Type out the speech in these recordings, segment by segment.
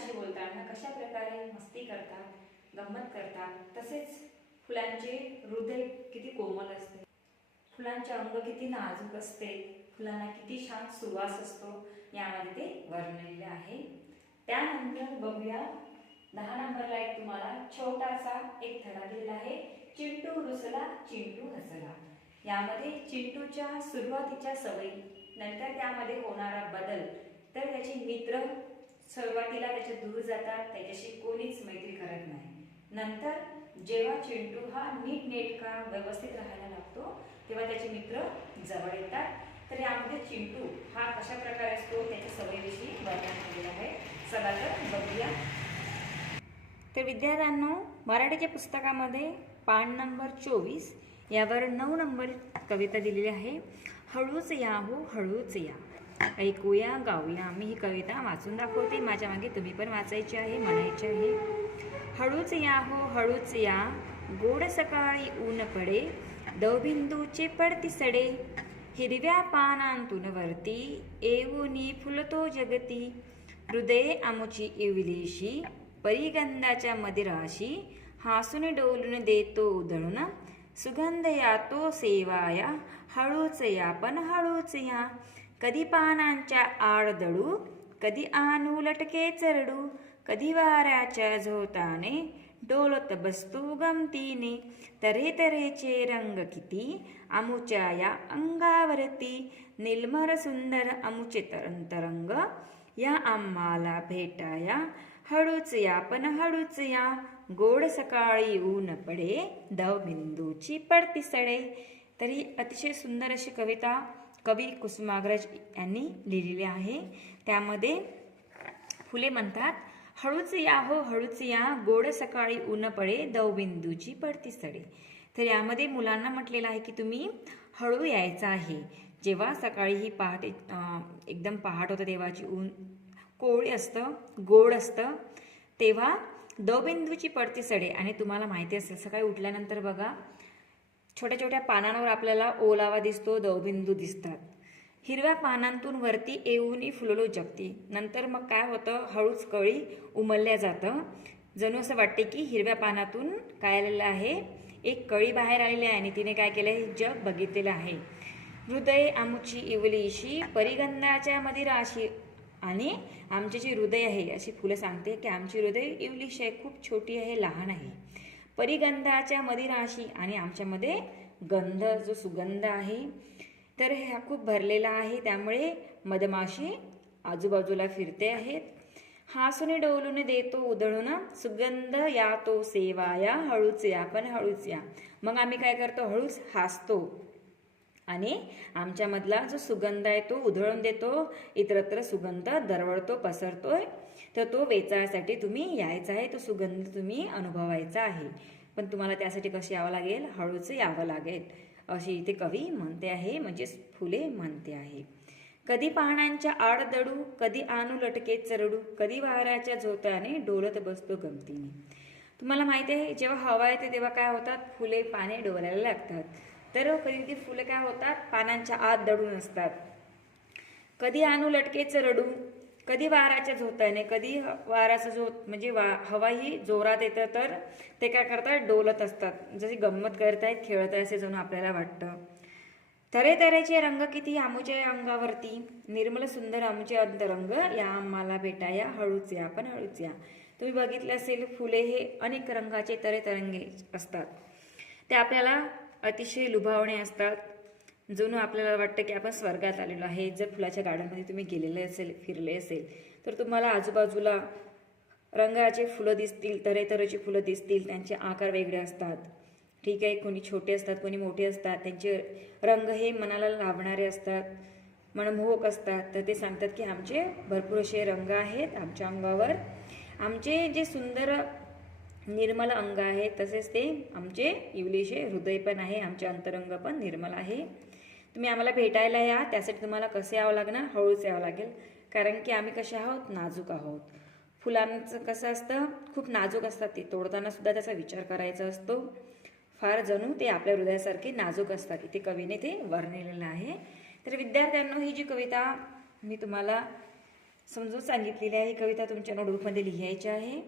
मुलांशी बोलताना कशा प्रकारे मस्ती करतात गंमत करतात तसेच फुलांचे हृदय किती कोमल असते. फुलांचे अंग किती नाजूक असते फुलांना किती छान सुवास असतो यामध्ये ते वर्णलेले आहे. त्यानंतर बघूया दहा नंबरला एक तुम्हाला छोटासा एक धडा दिलेला आहे चिंटू रुसला चिंटू हसला. यामध्ये चिंटूच्या सुरुवातीच्या सवयी नंतर त्यामध्ये होणारा बदल तर त्याचे मित्र सुरुवातीला त्याच्या दूर जातात त्याच्याशी कोणीच मैत्री करत नाही. नंतर जेव्हा चिंटू हा नीट नेटका व्यवस्थित राहायला लागतो तेव्हा त्याचे मित्र जवळ येतात. तर यामध्ये चिंटू हा कशा प्रकारे असतो त्याच्या सवयीविषयी वर्णन केलेलं आहे. चला तर बघूया. तर विद्यार्थ्यांनो मराठीच्या पुस्तकामध्ये पान नंबर चोवीस यावर नऊ नंबर कविता दिलेली आहे. हळूच या हो हळूच या. ऐकूया गाऊया. मी ही कविता वाचून दाखवते. माझ्या मागे तुम्ही पण वाचायची आहे म्हणायची आहे. हळूच या हो हळूच या. गोड सकाळी ऊन पडे. दवबिंदूचे पडती सडे हिरव्या पानांतून वरती. येऊनी फुलतो जगती. हृदय आमुची इवलीशी. परिगंधाच्या मदिराशी. हासून डोलून देतो उधळून सुगंध यातो सेवाया. हळूच या पण हळूच या. कधी पानांच्या आड दडू कधी आणू लटके चरडू कधी वाऱ्याच्या झोताने डोलत बसतो गमतीने. तरे तरेचे रंग किती आमुच्या या अंगावरती निलमर सुंदर अमुचे तरंतरंग या आम्हाला भेटाया हळूच या पण हळूच या. गोड सकाळी ऊन पडे दवबिंदूची पडती सडे. तरी अतिशय सुंदर अशी कविता कवी कुसुमाग्रज यांनी लिहिलेले आहे. त्यामध्ये फुले म्हणतात हळूच या हो हळूच या गोड सकाळी ऊन पडे दवबिंदूची पडती सडे. तर यामध्ये मुलांना म्हटलेलं आहे की तुम्ही हळू यायचं आहे. जेव्हा सकाळी ही पहाट एकदम पहाट होतं तेव्हाची ऊन कोवळी असतं गोड असतं तेव्हा दवबिंदूची पडती सडे. आणि तुम्हाला माहिती असेल सकाळी उठल्यानंतर बघा छोट्या छोट्या पानांवर आपल्याला ओलावा दिसतो दवबिंदू दिसतात. हिरव्या पानांतून वरती येऊनही फुललो जगती. नंतर मग काय होतं? हळूच कळी उमलल्या जातं. जणू असं वाटते की हिरव्या पानातून काय आलेलं आहे. एक कळी बाहेर आलेली आहे आणि तिने काय केलं हे जग बघितलेलं आहे. हृदय आमची इवलीशी परिगंधाच्या मदिराशी आणि आमचे जे हृदय आहे अशी फुलं सांगते की आमची हृदय इवलीशी आहे खूप छोटी आहे लहान आहे. परिगंधाच्या मदिराशी आणि आमच्यामध्ये गंध जो सुगंध आहे तर हा खूप भरलेला आहे. त्यामुळे मधमाशी आजूबाजूला फिरते आहेत. हासून डोलून देतो उधळून सुगंध या तो सेवा या हळूच या पण हळूच या. मग आम्ही काय करतो? हळूच हसतो. आणि आमच्यामधला जो सुगंध आहे तो उधळून देतो इतरत्र सुगंध दरवळतो पसरतोय. तर तो वेचायसाठी तुम्ही यायचा आहे तो सुगंध तुम्ही अनुभवायचा आहे. पण तुम्हाला त्यासाठी कसं यावं लागेल? हळूच यावं लागेल. अशी इथे कवी म्हणते आहे म्हणजेच फुले म्हणते आहे. कधी पाहण्यांच्या आड दडू कधी आणू लटके चरडू कधी वाऱ्याच्या झोताने डोलत बसतो गमतीने. तुम्हाला माहिती आहे जेव्हा हवा येते तेव्हा काय होतात? फुले पाने डोलायला लागतात. तर कधी ती फुलं काय होतात? पानांच्या आत दडून असतात. कधी आणू लटके रडू कधी वाराच्या झोताने कधी वाराचं झोत म्हणजे वा हवा ही जोरात येतं तर ते काय करतात? डोलत असतात. जसे गंमत करतायत खेळत आहे असे जणू आपल्याला वाटतं. तरे तऱ्हेचे रंग किती? आमुच्या अंगावरती. निर्मल सुंदर आमचे अंतरंग. या आम्हाला भेटाया. हळूच या पण हळूच या. तुम्ही बघितले असेल फुले हे अनेक रंगाचे तरे तरंगे असतात. ते आपल्याला अतिशय लुभावणे असतात. जणू आपल्याला वाटतं की आपण स्वर्गात आलेलो आहे जर फुलाच्या गार्डनमध्ये तुम्ही गेलेले असेल फिरले असेल तर तुम्हाला आजूबाजूला रंगाचे फुलं दिसतील तरे फुलं दिसतील त्यांचे आकार वेगळे असतात. ठीक आहे कोणी छोटे असतात कोणी मोठे असतात त्यांचे रंग हे मनाला लाभणारे असतात मनमोहक असतात. तर ते सांगतात की आमचे भरपूर असे रंग आहेत आमच्या अंगावर. आमचे जे सुंदर निर्मल अंग आहे तसेच ते आमचे इवलीचे हृदय पण आहे आमचे अंतरंग पण निर्मल आहे. तुम्ही आम्हाला भेटायला या. त्यासाठी तुम्हाला कसं यावं लागणार? हळूच यावं लागेल. कारण की आम्ही कसे आहोत? नाजूक आहोत. फुलांचं कसं असतं? खूप नाजूक असतात ते. तोडताना सुद्धा त्याचा विचार करायचा असतो. फार जणू ते आपल्या हृदयासारखे नाजूक असतात. इथे कवीने ते वर्णिलेलं आहे. तर विद्यार्थ्यांनो ही जी कविता मी तुम्हाला समजून सांगितलेली आहे ही कविता तुमच्या नोटबुकमध्ये लिहायची आहे.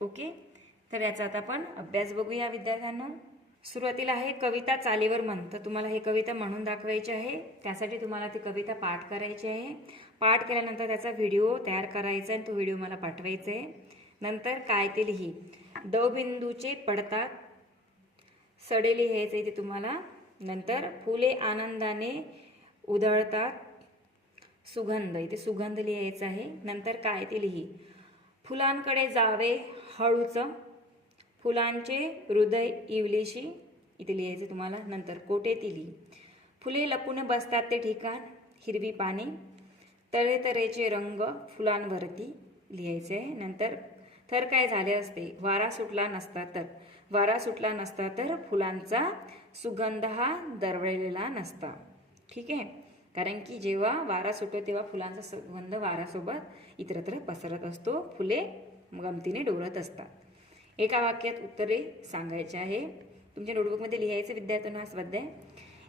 ओके? तर याचा आता आपण अभ्यास बघूया विद्यार्थ्यांना. सुरुवातीला आहे कविता चालीवर म्हण तर तुम्हाला ही कविता म्हणून दाखवायची आहे. त्यासाठी तुम्हाला ती कविता पाठ करायची आहे. पाठ केल्यानंतर त्याचा व्हिडिओ तयार करायचा आहे आणि तो व्हिडिओ मला पाठवायचा आहे. नंतर काय ते लिही. दवबिंदूचे पडतात. सडे लिहायचे ते तुम्हाला. नंतर फुले आनंदाने उधळतात. सुगंध. इथे सुगंध लिहायचा आहे. नंतर काय ते लिही. फुलांकडे जावे हळूचं. फुलांचे हृदय इवलीशी इथे लिहायचे तुम्हाला नंतर कोठे लिही. फुले लपून बसतात ते ठिकाण हिरवी पाने तळे तऱ्हेचे रंग फुलांवरती लिहायचे. आहे नंतर तर काय झाले असते? वारा सुटला नसता तर. वारा सुटला नसता तर फुलांचा सुगंध हा दरवळलेला नसता. ठीक आहे? कारण की जेव्हा वारा सुटतो तेव्हा फुलांचा सुगंध वारासोबत इतरत्र पसरत असतो. फुले गमतीने डोलत असतात. एका वाक्यात उत्तरे सांगायचे आहे. तुमच्या नोटबुकमध्ये लिहायचं विद्यार्थ्यांना हा स्वाध्याय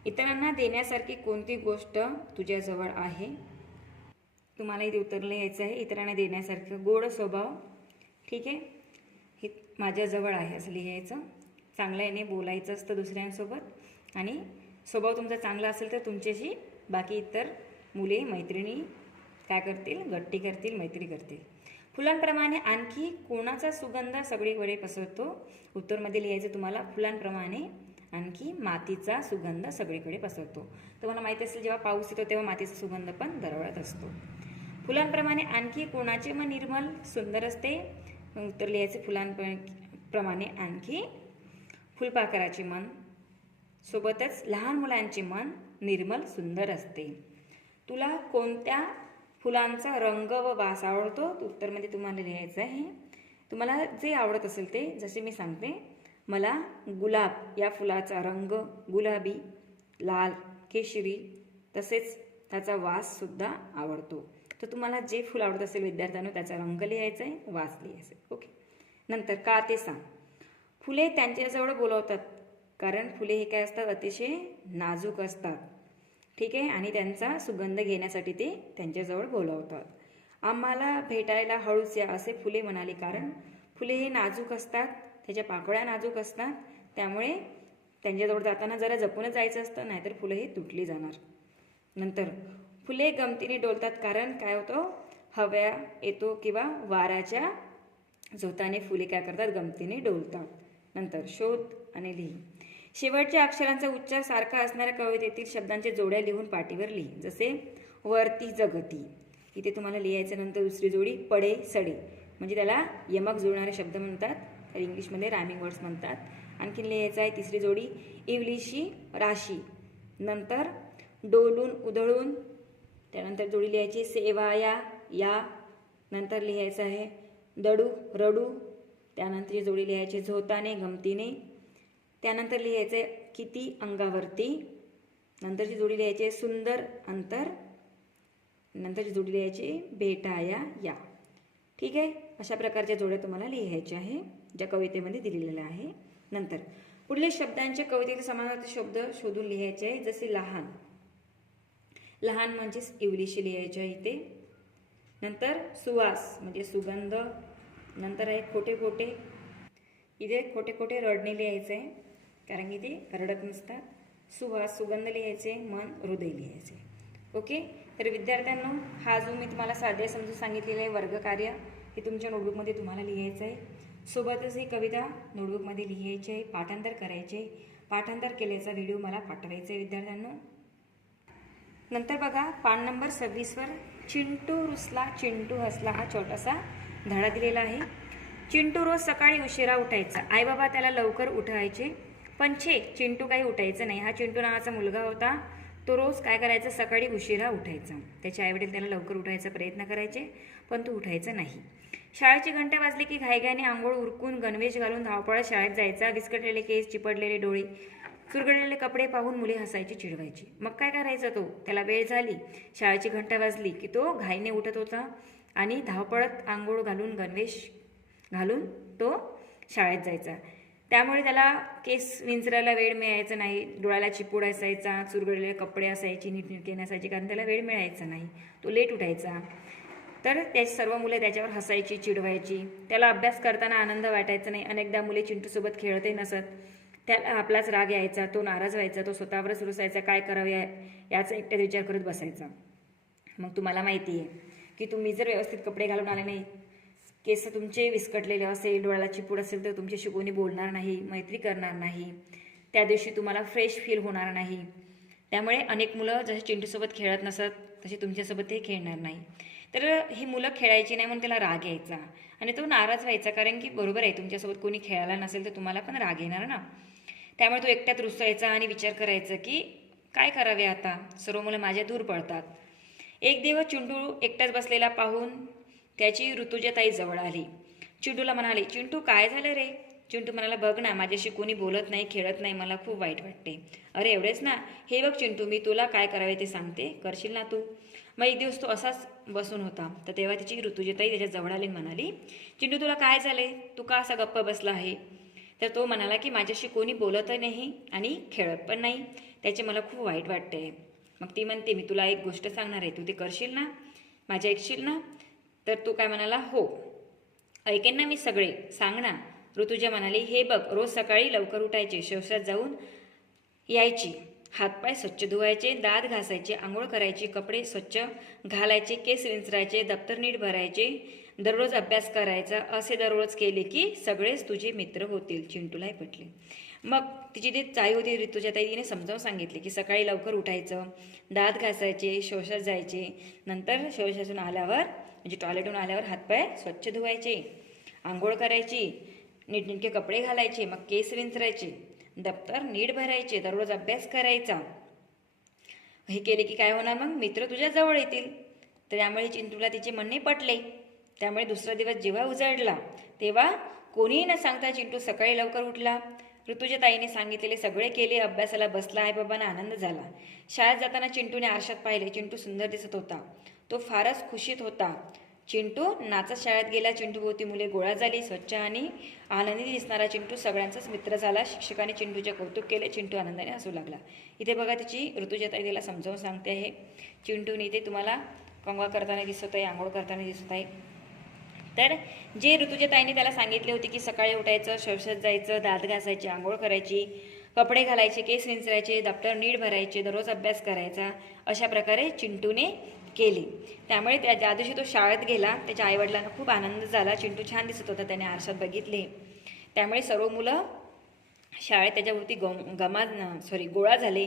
इतरांना देण्यासारखी कोणती गोष्ट तुझ्याजवळ आहे? तुम्हाला इथे उत्तर लिहायचं आहे. इतरांना देण्यासारखं गोड स्वभाव. ठीक आहे? हे माझ्याजवळ आहे असं लिहायचं. चांगल्याने बोलायचं असतं दुसऱ्यांसोबत. आणि स्वभाव तुमचा चांगला असेल तर तुमच्याशी बाकी इतर मुले मैत्रिणी काय करतील? गट्टी करतील मैत्री करतील. फुलांप्रमाणे आणखी कोणाचा सुगंध सगळीकडे पसरतो? उत्तरमध्ये लिहायचं तुम्हाला फुलांप्रमाणे आणखी मातीचा सुगंध सगळीकडे पसरतो. तुम्हाला माहिती असेल जेव्हा पाऊस येतो तेव्हा मातीचा सुगंध पण दरवळत असतो. फुलांप्रमाणे आणखी कोणाचे मन निर्मल सुंदर असते? उत्तर लिहायचे फुलांप्रमाणे आणखी फुलपाखराचे मन. सोबतच लहान मुलांचे मन निर्मल सुंदर असते. तुला कोणत्या फुलांचा रंग व वास आवडतो. उत्तरमध्ये तुम्हाला लिहायचं आहे. तुम्हाला जे आवडत असेल ते जसे मी सांगते मला गुलाब या फुलाचा रंग गुलाबी लाल केशरी तसेच त्याचा वाससुद्धा आवडतो. तर तुम्हाला जे फुल आवडत असेल विद्यार्थ्यांना त्याचा रंग लिहायचा आहे वास लिहायचा आहे. ओके. नंतर का ते सांग. फुले त्यांच्याजवळ बोलवतात. कारण फुले हे काय असतात? अतिशय नाजूक असतात. ठीक आहे? आणि त्यांचा सुगंध घेण्यासाठी ते त्यांच्याजवळ बोलावतात. आम्हाला भेटायला हळूच या असे फुले म्हणाले कारण फुले हे नाजूक असतात त्याच्या पाकळ्या नाजूक असतात त्यामुळे त्यांच्याजवळ जाताना जरा जपूनच जायचं असतं नाहीतर फुलं ही तुटली जाणार. नंतर फुले गमतीने डोलतात कारण काय होतं? हव्या येतो किंवा वाऱ्याच्या झोताने फुले काय करतात? गमतीने डोलतात. नंतर शोध आणि लिही. शेवटच्या अक्षरांचा उच्चार सारखा असणाऱ्या कवितेतील शब्दांच्या जोड्या लिहून पाठीवर लिही. जसे वरती जगती. इथे तुम्हाला लिहायचं नंतर दुसरी जोडी पडे सडे. म्हणजे त्याला यमक जुळणारे शब्द म्हणतात. तर इंग्लिशमध्ये रायमिंग वर्ड्स म्हणतात. आणखीन लिहायचं आहे तिसरी जोडी इवलिशी राशी. नंतर डोलून उधळून. त्यानंतर जोडी लिहायची सेवाया या. नंतर लिहायचं आहे दडू रडू. त्यानंतर जोडी लिहायची झोताने गमतीने. त्यानंतर लिहायचे किती अंगावरती. नंतरची जोडी लिहायची सुंदर अंतर. नंतरची जोडी लिहायची भेटाया या. ठीक आहे? अशा प्रकारच्या जोड्या तुम्हाला लिहायच्या आहे ज्या कवितेमध्ये दिलेल्या आहे. नंतर पुढल्या शब्दांचे कवितेचे समानार्थी शब्द शोधून लिहायचे आहे जसे लहान. लहान म्हणजेच इवलीशी लिहायचे आहे इथे. नंतर सुवास म्हणजे सुगंध. नंतर आहे खोटे खोटे. इथे खोटे खोटे रडणे लिहायचे आहे. कारण की ते रडत नसतात. सुवास सुगंध लिहायचे मन हृदय लिहायचे. ओके? तर विद्यार्थ्यांनो हा जो मी तुम्हाला साध्या समजून सांगितलेलं आहे वर्गकार्य हे तुमच्या नोटबुकमध्ये तुम्हाला लिहायचं आहे. सोबतच ही कविता नोटबुकमध्ये लिहायची आहे. पाठांतर करायचे आहे. पाठांतर केल्याचा व्हिडिओ मला पाठवायचा आहे विद्यार्थ्यांनो. नंतर बघा पान नंबर सव्वीसवर चिंटू रुसला चिंटू हसला हा छोटासा धडा दिलेला आहे. चिंटू रोज सकाळी उशिरा उठायचा. आईबाबा त्याला लवकर उठवायचे. पण छे चिंटू काही उठायचं नाही. हा चिंटू नावाचा मुलगा होता. तो रोज काय करायचा? सकाळी उशिरा उठायचा. त्याचे आईवडील त्याला लवकर उठायचा प्रयत्न करायचे पण तो उठायचा नाही. शाळेची घंटा वाजली की घाईघाईने आंघोळ उरकून गणवेश घालून धावपळा शाळेत जायचा. विस्कटलेले केस चिपडलेले डोळे चुरगडलेले कपडे पाहून मुले हसायची चिडवायची. मग काय करायचा तो? त्याला वेळ झाली. शाळेची घंटा वाजली की तो घाईने उठत होता आणि धावपळत आंघोळ घालून गणवेश घालून तो शाळेत जायचा. त्यामुळे त्याला केस विंचरायला वेळ मिळायचा नाही. डोळ्याला चिपूड असायचा चुरगडलेले कपडे असायचे नीटनीटके नसायचे कारण त्याला वेळ मिळायचा नाही. तो लेट उठायचा. तर त्या सर्व मुले त्याच्यावर हसायची चिडवायची. त्याला अभ्यास करताना आनंद वाटायचा नाही. अनेकदा मुले चिंटूसोबत खेळतही नसत. त्याला आपलाच राग यायचा तो नाराज व्हायचा तो स्वतःवरच रुसायचा काय करावे या- याचा एकट्यात विचार करत बसायचा. मग तुम्हाला माहिती आहे की तुम्ही जर व्यवस्थित कपडे घालून आले नाही केस तुमचे विस्कटलेले असेल डोळ्याला चिपूड असेल तर तुमच्याशी कोणी बोलणार नाही मैत्री करणार नाही. त्या दिवशी तुम्हाला फ्रेश फील होणार नाही. त्यामुळे अनेक मुलं जसे चिंटूसोबत खेळत नसत तसे तुमच्यासोबत ते खेळणार नाही. तर ही मुलं खेळायची नाही म्हणून त्याला राग यायचा आणि तो नाराज व्हायचा कारण की बरोबर आहे तुमच्यासोबत कोणी खेळायला नसेल तर तुम्हाला पण राग येणार ना. त्यामुळे तो एकट्यात रुसायचा आणि विचार करायचा की काय करावे आता? सर्व मुलं माझ्या दूर पडतात एक दिवस चुंडू एकटाच बसलेला पाहून त्याची ऋतुजाताई जवळ आली. चिंटूला म्हणाले चिंटू काय झालं रे? चिंटू म्हणाला बघ ना माझ्याशी कोणी बोलत नाही खेळत नाही मला खूप वाईट वाटते. अरे एवढेच ना? हे बघ चिंटू मी तुला काय करावे ते सांगते. करशील ना तू? मग एक दिवस तो असाच बसून होता. तर तेव्हा तिची ऋतुजेताई त्याच्याजवळ आली म्हणाली चिंटू तुला काय झाले? तू का असा गप्प बसला आहे? तर तो म्हणाला की माझ्याशी कोणी बोलतही नाही आणि खेळत पण नाही. त्याचे मला खूप वाईट वाटते. मग ती म्हणते मी तुला एक गोष्ट सांगणार आहे. तू ते करशील ना? माझ्या ऐकशील ना? तर तू काय म्हणाला? हो. ऐकेन ना मी सगळे. सांग ना. ऋतुजा म्हणाली हे बघ रोज सकाळी लवकर उठायचे शौचात जाऊन यायची. हातपाय स्वच्छ धुवायचे दात घासायचे आंघोळ करायची कपडे स्वच्छ घालायचे केस विंचरायचे दप्तर नीट भरायचे दररोज अभ्यास करायचा. असे दररोज केले की सगळेच तुझे मित्र होतील. चिंटूलाही पटले. मग तिची ती ताई होती ऋतुच्या ताई तिने समजावून सांगितले की सकाळी लवकर उठायचं दात घासायचे शौचात जायचे. नंतर शौचातून आल्यावर म्हणजे टॉयलेटहून आल्यावर हातपाय स्वच्छ धुवायचे आंघोळ करायची नीटनेटके कपडे घालायचे मग केस विंचरायचे दप्तर नीट भरायचे दररोज अभ्यास करायचा. हे केले की काय होणार मग? मित्र तुझ्या जवळ येतील. तर त्यामुळे चिंटूला तिचे म्हणणे पटले. त्यामुळे दुसरा दिवस जेव्हा उजाडला तेव्हा कोणीही न सांगता चिंटू सकाळी लवकर उठला. ऋतुजा ताईने सांगितलेले सगळे केले अभ्यासाला बसला आई बाबांना आनंद झाला. शाळेत जाताना चिंटूने आरशात पाहिले. चिंटू सुंदर दिसत होता. तो फारच खुशीत होता. चिंटू नाचत शाळेत गेला. चिंटूभोवती मुले गोळा झाली. स्वच्छ आणि आनंदी दिसणारा चिंटू सगळ्यांचाच मित्र झाला. शिक्षकाने चिंटूचे कौतुक केले. चिंटू आनंदाने हसू लागला. इथे बघा तिची ऋतुजाताई तिला समजावून सांगते आहे. चिंटूने इथे तुम्हाला कंगवा करताना दिसत आहे आंघोळ करताना दिसत आहे. तर जे ऋतुजाताईने त्याला सांगितले होते की सकाळी उठायचं शौचात जायचं दात घासायची आंघोळ करायची कपडे घालायचे केस विंचरायचे दप्तर नीट भरायचे दररोज अभ्यास करायचा अशा प्रकारे चिंटूने केले. त्यामुळे त्या ज्या दिवशी तो शाळेत गेला त्याच्या आईवडिलांना खूप आनंद झाला. चिंटू छान दिसत होता त्याने आरशात बघितले. त्यामुळे सर्व मुलं शाळेत त्याच्याभोवती गम गमा सॉरी गोळा झाले.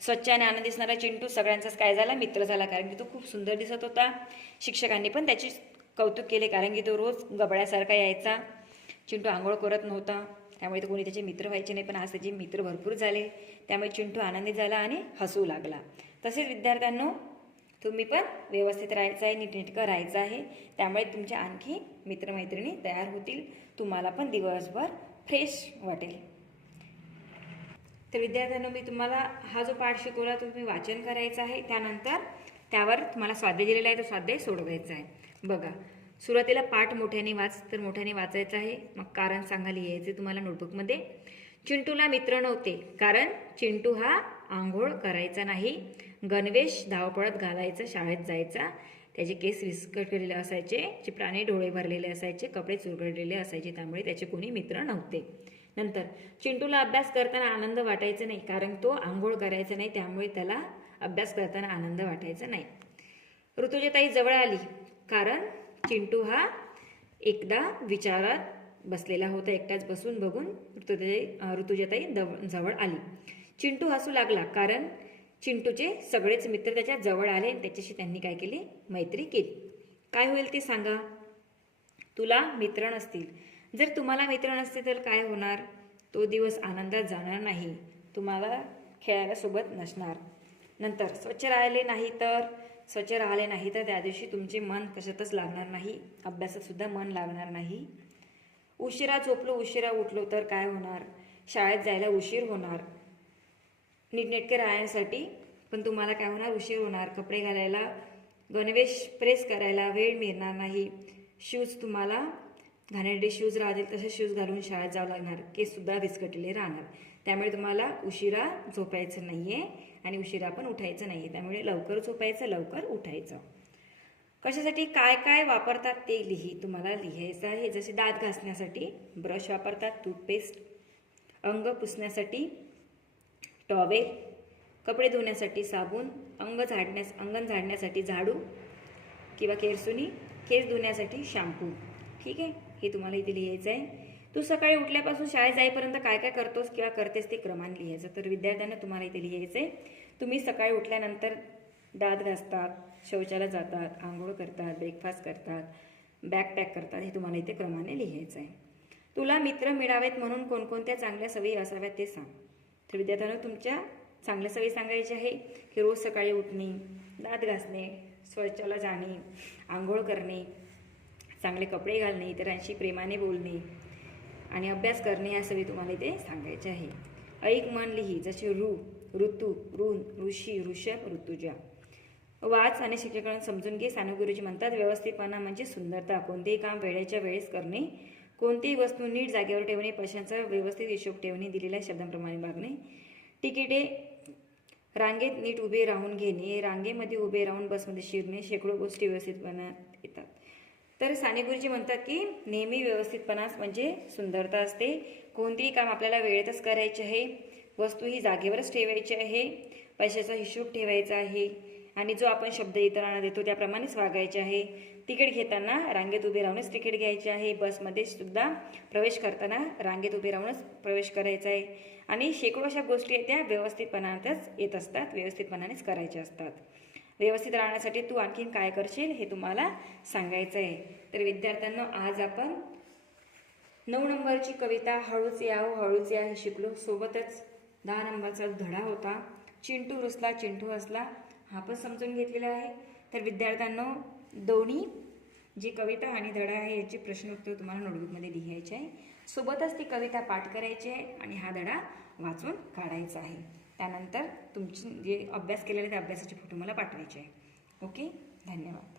स्वच्छ आणि आनंद दिसणारा चिंटू सगळ्यांचाच काय झाला? मित्र झाला. कारण की तो खूप सुंदर दिसत होता. शिक्षकांनी पण त्याची कौतुक केले. कारण की तो रोज गबड्यासारखा यायचा. चिंटू आंघोळ करत नव्हता. त्यामुळे तो कोणी त्याचे मित्र व्हायचे नाही. पण आज त्याचे मित्र भरपूर झाले. त्यामुळे चिंटू आनंदी झाला आणि हसू लागला. तसेच विद्यार्थ्यांनो तुम्ही पण व्यवस्थित राहायचं आहे नीटनेटकं राहायचं आहे. त्यामुळे तुमच्या आणखी मित्रमैत्रिणी तयार होतील. तुम्हाला पण दिवसभर फ्रेश वाटेल. तर विद्यार्थ्यांनो मी तुम्हाला हा जो पाठ शिकवला तो तुम्ही वाचन करायचं आहे. त्यानंतर त्यावर तुम्हाला स्वाध्याय दिलेला आहे तो स्वाध्याय सोडवायचा आहे. बघा सुरुवातीला पाठ मोठ्याने वाच तर मोठ्याने वाचायचं आहे. मग कारण सांगा लिहायचे तुम्हाला नोटबुकमध्ये चिंटूला मित्र नव्हते कारण चिंटू हा आंघोळ करायचा नाही. गणवेश धावपळत घालायचा शाळेत जायचा. त्याचे केस विस्कटलेले असायचे चिपराने डोळे भरलेले असायचे कपडे चुरगडलेले असायचे त्यामुळे त्याचे कोणी मित्र नव्हते. नंतर चिंटूला अभ्यास करताना आनंद वाटायचा नाही कारण तो आंघोळ करायचा नाही त्यामुळे त्याला अभ्यास करताना आनंद वाटायचा नाही. ऋतुजाताई जवळ आली कारण चिंटू हा एकदा विचारात बसलेला होता एकटाच बसून बघून ऋतुजाई ऋतुजाताई दव जवळ आली. चिंटू हसू लागला कारण चिंटूचे सगळेच मित्र त्याच्याजवळ आले आणि त्याच्याशी त्यांनी काय केले? मैत्री केली. काय होईल ते सांगा. तुला मित्र नसतील. जर तुम्हाला मित्र नसते तर काय होणार? तो दिवस आनंदात जाणार नाही. तुम्हाला खेळायला सोबत नसणार. नंतर स्वच्छ राहिले नाही तर? स्वच्छ राहिले नाही तर त्या दिवशी तुमचे मन कशातच लागणार नाही? अभ्यासात सुद्धा मन लागणार नाही. उशिरा झोपलो उशिरा उठलो तर काय होणार? शाळेत जायला उशीर होणार. नीटनेटके राहण्यासाठी. पण तुम्हाला काय होणार? उशीर होणार. कपडे घालायला गणवेश प्रेस करायला वेळ मिळणार नाही. शूज तुम्हाला घाणेरडे शूज राहतील तसे शूज घालून शाळेत जावं लागणार. केससुद्धा विस्कटलेले राहणार. त्यामुळे तुम्हाला उशिरा झोपायचं नाही आहे आणि उशिरा पण उठायचं नाही आहे त्यामुळे लवकर झोपायचं लवकर उठायचं. कशासाठी काय काय वापरतात ते लिही. तुम्हाला लिहायचं आहे. जसे दात घासण्यासाठी ब्रश वापरतात टूथपेस्ट अंग पुसण्यासाठी टॉवेल कपडे धुण्यासाठी साबण अंग झाडण्यास अंगण झाडण्यासाठी झाडू किंवा केरसुनी केस धुण्यासाठी शॅम्पू. ठीक आहे? हे तुम्हाला इथे लिहायचं आहे. तू सकाळी उठल्यापासून शाळेत जाईपर्यंत काय काय करतोस किंवा करतेस ते क्रमाने लिहायचं. तर विद्यार्थ्यांना तुम्हाला इथे लिहायचं आहे. तुम्ही सकाळी उठल्यानंतर दात घासतात शौचाला जातात आंघोळ करतात ब्रेकफास्ट करतात बॅग पॅक करतात. हे तुम्हाला इथे क्रमाने लिहायचं आहे. तुला मित्र मिळावेत म्हणून कोणकोणत्या चांगल्या सवयी असाव्यात ते सांग. तर विद्यार्थ्यांना तुमच्या चांगल्या सवयी सांगायच्या आहे की रोज सकाळी उठणे दात घासणे स्वच्छाला जाणे आंघोळ करणे चांगले कपडे घालणे इतरांशी प्रेमाने बोलणे आणि अभ्यास करणे या सवयी तुम्हाला इथे सांगायचे आहे. ऐक मन लिही जसे ऋ ऋतू ऋण ऋषी ऋषभ ऋतुजा. वाच आणि शिक्षकांना समजून घे. सानुगुरुजी म्हणतात व्यवस्थितपणा म्हणजे सुंदरता. कोणतेही काम वेळेच्या वेळेस करणे कोणतीही वस्तू नीट जागेवर ठेवणे पैशांचा व्यवस्थित हिशोब ठेवणे दिलेल्या शब्दांप्रमाणे वागणे तिकिटे रांगेत नीट उभे राहून घेणे रांगेमध्ये उभे राहून बसमध्ये शिरणे शेकडो गोष्टी व्यवस्थितपणात येतात. तर साने गुरुजी म्हणतात की नेहमी व्यवस्थितपणाच म्हणजे सुंदरता असते. कोणतेही काम आपल्याला वेळेतच करायचे आहे वस्तू ही जागेवरच ठेवायची आहे पैशाचा हिशोब ठेवायचा आहे. आणि जो आपण शब्द इतरांना देतो त्याप्रमाणेच वागायचे आहे. तिकीट घेताना रांगेत उभे राहूनच तिकीट घ्यायचे आहे. बसमध्ये सुद्धा प्रवेश करताना रांगेत उभे राहूनच प्रवेश करायचा आहे. आणि शेकडो अशा गोष्टी आहेत त्या व्यवस्थितपणातच येत असतात व्यवस्थितपणानेच करायच्या असतात. व्यवस्थित राहण्यासाठी तू आणखीन काय करशील हे तुम्हाला सांगायचं आहे. तर विद्यार्थ्यांना आज आपण नऊ नंबरची कविता हळूच याव हो, हळूच या हे शिकलो. सोबतच दहा नंबरचा धडा होता. चिंटू रुसला चिंटू हसला. हा पण समजून घेतलेला आहे. तर विद्यार्थ्यांनो दोन्ही जी कविता आणि धडा आहे याचे प्रश्न उत्तर तुम्हाला नोटबुकमध्ये लिहायचे आहे. सोबतच ती कविता पाठ करायची आहे आणि हा धडा वाचून काढायचा आहे. त्यानंतर तुमची जे अभ्यास केलेले त्या अभ्यासाचे फोटो मला पाठवायचे आहे. ओके धन्यवाद.